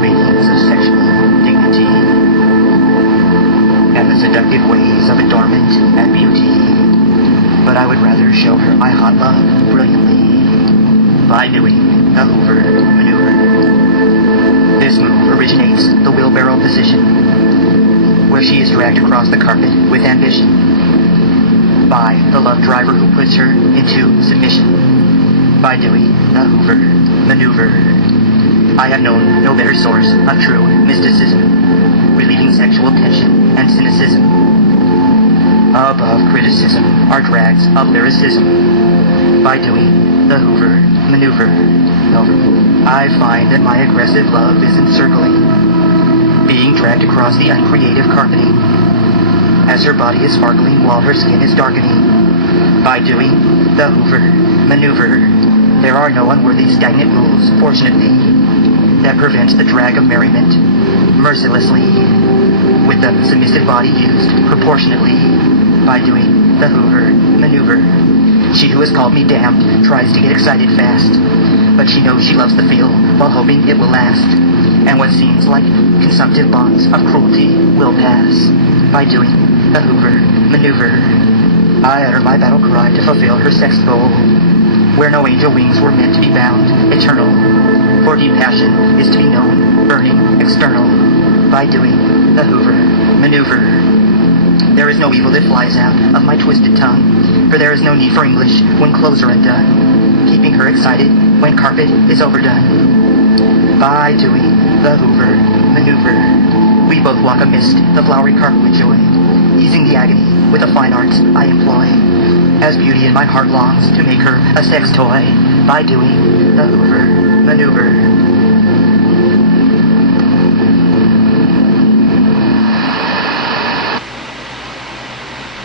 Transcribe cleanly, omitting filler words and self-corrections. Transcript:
masqueradings of sexual dignity, and the seductive ways of adornment and beauty. But I would rather show her my hot love brilliantly by doing the Hoover Maneuver. This move originates the wheelbarrow position, where she is dragged across the carpet with ambition by the love driver who puts her into submission by doing the Hoover Maneuver. I have known no better source of true mysticism, relieving sexual tension and cynicism. Above criticism are drags of lyricism by doing the Hoover Maneuver. I find that my aggressive love is encircling, being dragged across the uncreative carpeting, as her body is sparkling while her skin is darkening. By doing the Hoover Maneuver, there are no unworthy stagnant rules, fortunately, that prevents the drag of merriment, mercilessly, with the submissive body used proportionately. By doing the Hoover Maneuver, she who has called me damned tries to get excited fast, but she knows she loves the feel while hoping it will last, and what seems like consumptive bonds of cruelty will pass. By doing the Hoover Maneuver, I utter my battle cry to fulfill her sex goal, where no angel wings were meant to be bound, eternal, for deep passion is to be known, burning, external. By doing the Hoover Maneuver, there is no evil that flies out of my twisted tongue, for there is no need for English when clothes are undone, keeping her excited when carpet is overdone. By doing the Hoover Maneuver, we both walk amidst the flowery carpet with joy, easing the agony with the fine arts I employ, as beauty in my heart longs to make her a sex toy. By doing the Hoover Maneuver,